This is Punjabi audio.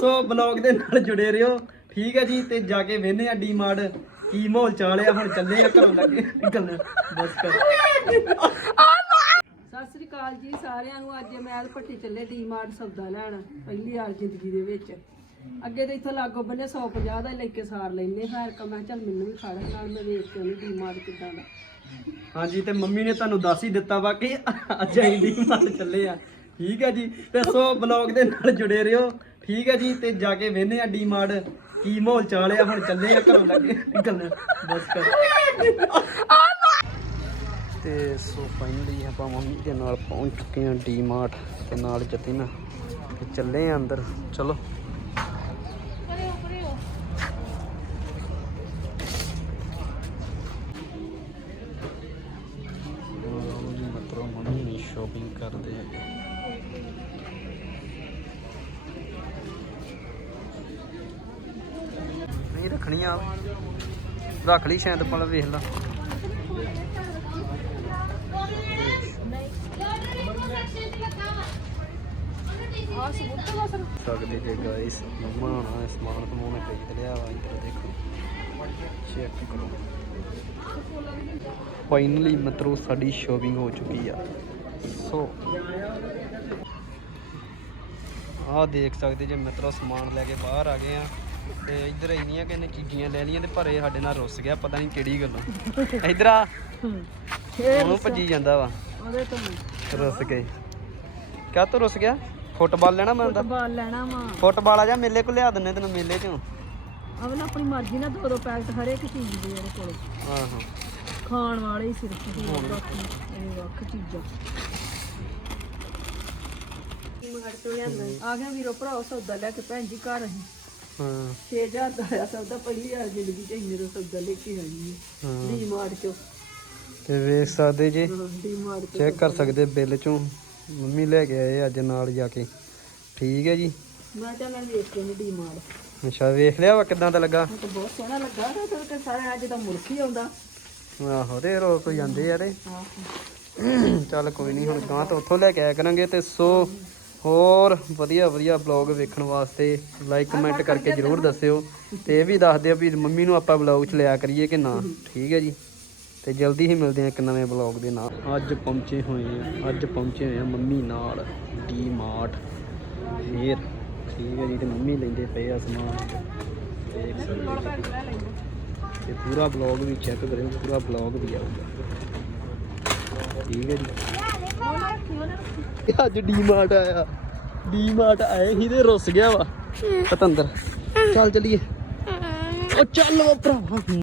ਸੋ ਬਲੌਗ ਦੇ ਨਾਲ ਜੁੜੇ ਰਹੋ। ਠੀਕ ਹੈ ਜੀ ਤੇ ਜਾ ਕੇ ਵੇਨੇ ਆ ਡੀਮਾਰਟ ਕੀ ਮਾਹੌਲ ਚਾਲ ਆ ਹੁਣ ਚੱਲੇ ਆ ਘਰੋਂ ਲੱਗੇ ਨਿਕਲਣਾ ਬਸ ਕਰ। ਸਤਿ ਸ੍ਰੀ ਅਕਾਲ ਜੀ ਸਾਰਿਆਂ ਨੂੰ। ਅੱਜ ਮੈਂ ਪੱਟੀ ਚੱਲੇ ਡੀਮਾਰਟ ਸੌਦਾ ਲੈਣ ਪਹਿਲੀ ਵਾਰ ਜ਼ਿੰਦਗੀ ਦੇ ਵਿੱਚ। ਅੱਗੇ ਤੇ ਇੱਥੋਂ ਲਾਗੋ ਬੰਨੇ 150 ਦਾ ਲੈ ਕੇ ਸਾਰ ਲੈਨੇ ਹਾਰ ਕਾ ਮੈਂ ਚੱਲ ਮੈਨੂੰ ਵੀ ਖੜ ਨਾਲ ਮੈਂ ਵੇਖ ਕੇ ਉਹਨੂੰ ਡੀਮਾਰਟ ਕਿੱਦਾਂ ਦਾ। ਹਾਂਜੀ ਤੇ ਮੰਮੀ ਨੇ ਤੁਹਾਨੂੰ ਦੱਸ ਹੀ ਦਿੱਤਾ ਵਾ ਕਿ ਅੱਜ ਅਸੀਂ ਡੀਮਾਰਟ ਚੱਲੇ ਆ ਠੀਕ ਹੈ ਜੀ ਤੇ ਸੋ ਬਲੌਗ ਦੇ ਨਾਲ ਜੁੜੇ ਰਹੋ। ਠੀਕ ਹੈ ਜੀ, ਤੇ ਜਾ ਕੇ ਵੇਨੇ ਆ ਡੀਮਾਰਟ ਕੀ ਮਾਹੌਲ ਚਾਲ ਆ। ਹੁਣ ਚੱਲੇ ਆ ਘਰੋਂ ਲੱਗੇ। ਨਿਕਲਣਾ ਬਸ ਕਰ। ਤੇ ਸੋ ਫਾਈਨਲੀ ਆਪਾਂ ਮੰਮੀ ਦੇ ਨਾਲ ਪਹੁੰਚ ਚੁੱਕੇ ਹਾਂ ਡੀਮਾਰਟ ਤੇ ਨਾਲ ਜਤਿਨ। ਤੇ ਚੱਲੇ ਆ ਅੰਦਰ। ਚਲੋ। ਸ਼ੋਪਿੰਗ ਕਰਦੇ ਆ ਨਹੀਂ ਰੱਖਣੀ ਆ। ਰੱਖ ਲਈ ਸ਼ਾਇਦ ਪਲ, ਵੇਖ ਲਾ। ਸਕਦੇ ਜੇ ਗਾਇਸ ਮੰਮਾ ਨਾ ਸਮਾਨ, ਸਮੂਨ ਖਰੀਦ ਲਿਆ ਵਾ, ਇੱਧਰ ਦੇਖੋ। ਚੈੱਕ ਕਰੋ। ਫਾਈਨਲੀ ਮਤਰੋ, ਸਾਡੀ ਸ਼ੋਪਿੰਗ ਹੋ ਚੁੱਕੀ ਆ। ਸੋ ਆਹ ਦੇਖ ਸਕਦੇ ਜੇ ਮਿੱਤਰੋ, ਸਮਾਨ ਲੈ ਕੇ ਬਾਹਰ ਆ ਗਏ ਆ। ਤੇ ਇੱਧਰ ਇੰਨੀਆਂ ਕਿੰਨੇ ਚੀਜ਼ੀਆਂ ਲੈ ਲਈਆਂ ਤੇ ਭਰੇ ਸਾਡੇ ਨਾਲ ਰੁੱਸ ਗਿਆ ਪਤਾ ਨਹੀਂ ਕਿਹੜੀ ਗੱਲੋਂ। ਇੱਧਰ ਆ। ਉਹ ਭੱਜੀ ਜਾਂਦਾ ਵਾ। ਉਹਦੇ ਤੋਂ ਰੁੱਸ ਗਏ ਕਿਆ ਤੋਂ ਰੁੱਸ ਗਿਆ? ਫੁੱਟਬਾਲ ਲੈਣਾ ਮੈਂ ਦਾ ਬਾਲ ਲੈਣਾ ਵਾ। ਫੁੱਟਬਾਲ ਆ ਜਾ ਮੇਲੇ ਕੋ ਲਿਆ ਦਿੰਨੇ ਤੈਨੂੰ ਮੇਲੇ ਚੋਂ। ਅਗਲਾ ਆਪਣੀ ਮਰਜ਼ੀ ਨਾਲ ਦੋ ਦੋ ਪੈਕਟ ਹਰੇਕ ਚੀਜ਼ ਦੇ ਇਹਦੇ ਕੋਲ। ਆਹੋ। ਖਾਣ ਵਾਲੇ ਹੀ ਸਿਰਫ ਇਹ ਵੱਖ ਚੀਜ਼ਾਂ। ਆ ਗਿਆ ਵੀਰੋ ਭਰਾਓ ਸੌਦਾ ਲੈ ਕੇ ਭੈਣ ਜੀ ਘਰ ਅਸੀਂ। ਹਾਂ। 6000 ਦਾ ਆਇਆ ਸੌਦਾ ਪਹਿਲੀ ਵਾਰ ਜ਼ਿੰਦਗੀ ਚ ਇੰਨੇ ਦਾ ਸੌਦਾ ਲੈ ਕੇ ਆਈ ਹਾਂ ਹੈ। ਡੀਮਾਰਟ ਚੋਂ। ਤੇ ਵੇਖ ਸਕਦੇ ਜੇ। ਚੈੱਕ ਕਰ ਸਕਦੇ ਬਿੱਲ ਚੋਂ। ਮੰਮੀ ਲੈ ਕੇ ਆਏ ਅੱਜ ਨਾਲ ਜਾ ਕੇ। ਠੀਕ ਹੈ ਜੀ। ਮੈਂ ਚੱਲ ਮੈਂ ਵੇਖ ਕੇ ਡੀਮਾਰਟ ਅੱਛਾ ਵੇਖ ਲਿਆ ਵਾ ਕਿਦਾਂ ਦਾ ਲੱਗਾ? ਮੈਨੂੰ ਤਾਂ ਬਹੁਤ ਸੋਹਣਾ ਲੱਗਾ ਤੇ ਤੇ ਸਾਰੇ ਅੱਜ ਤਾਂ ਹੀ ਆਉਂਦਾ। ਆਹੋ ਤੇ ਰੋਜ਼ ਤੋਂ ਜਾਂਦੇ ਆ ਤੇ। ਆਹੋ। ਚੱਲ ਕੋਈ ਨਹੀਂ ਹੁਣ ਗਾਂ ਤੋਂ ਉੱਥੋਂ ਲੈ ਕੇ ਆਇਆ ਕਰਾਂਗੇ ਤੇ ਸੋ ਹੋਰ ਵਧੀਆ ਵਧੀਆ ਬਲੌਗ ਵੇਖਣ ਵਾਸਤੇ ਲਾਈਕ ਕਮੈਂਟ ਕਰਕੇ ਜਰੂਰ ਦੱਸਿਓ ਤੇ ਇਹ ਵੀ ਦੱਸ ਦਿਓ ਵੀ ਮੰਮੀ ਨੂੰ ਆਪਾਂ ਬਲੌਗ ਚ ਲਿਆ ਕਰੀਏ ਕਿ ਨਾ। ਠੀਕ ਹੈ ਜੀ। ਤੇ ਜਲਦੀ ਹੀ ਮਿਲਦੇ ਹਾਂ ਇੱਕ ਨਵੇਂ ਬਲੌਗ ਦੇ ਨਾਲ। ਅੱਜ ਪਹੁੰਚੇ ਹੋਏ ਆ, ਅੱਜ ਪਹੁੰਚੇ ਹੋਏ ਆ ਮੰਮੀ ਨਾਲ ਡੀ ਮਾਰਟ ਫੇਰ, ਠੀਕ ਹੈ ਜੀ, ਤੇ ਮੰਮੀ ਲੈਂਦੇ ਪਏ ਆ ਸਮਾਨ। ਦੇਖ ਸਕਦੇ ਤੇ ਪੂਰਾ ਬਲੌਗ ਵੀ ਚੈੱਕ ਕਰਿਓ, ਪੂਰਾ ਬਲੌਗ ਵੀ ਆਊਗਾ। ਠੀਕ ਹੈ ਜੀ। ਅੱਜ ਡੀਮਾਰਟ ਆਇਆ। ਡੀਮਾਰਟ ਆਏ ਹੀ ਤੇ ਰੁੱਸ ਗਿਆ ਵਾ। ਪਤੰਦਰ ਚੱਲ ਚਲੀਏ। ਉਹ ਚੱਲ ਵਾ ਭਰਾਵਾ।